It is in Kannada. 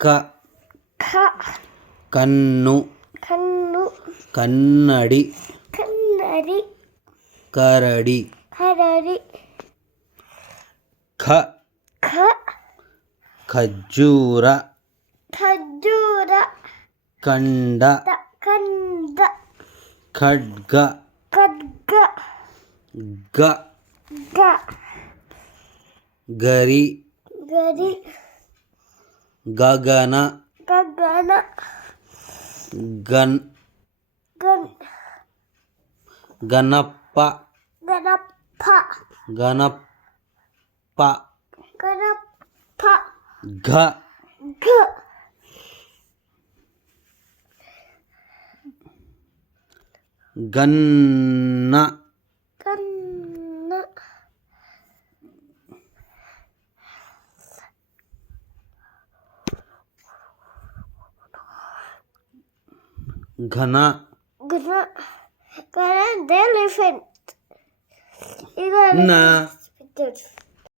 ಕ ಖ ಕಣ್ಣು ಕಣ್ಣು ಕನ್ನಡಿ ಕನ್ನಡಿ ಕರಡಿ ಹರಡಿ ಖ ಖ ಖಜ್ಜೂರ ಖಜ್ಜೂರ ಕಂಡ ಕಂದ ಖಡ್ಗ ಖಡ್ಗ ಗ ಗ ಗರಿ ಗರಿ ಗಗನ ಗಗನ ಗನ್ ಗನ್ ಗಣಪ ಗಣಪ ಗಣಪ ಗಣಪ ಘ ಘ ಗನ್ನ ಕನ್ನ ಘನ ಘನ ಘನ ಎಲಿಫೆಂಟ್ ಈಗ ನ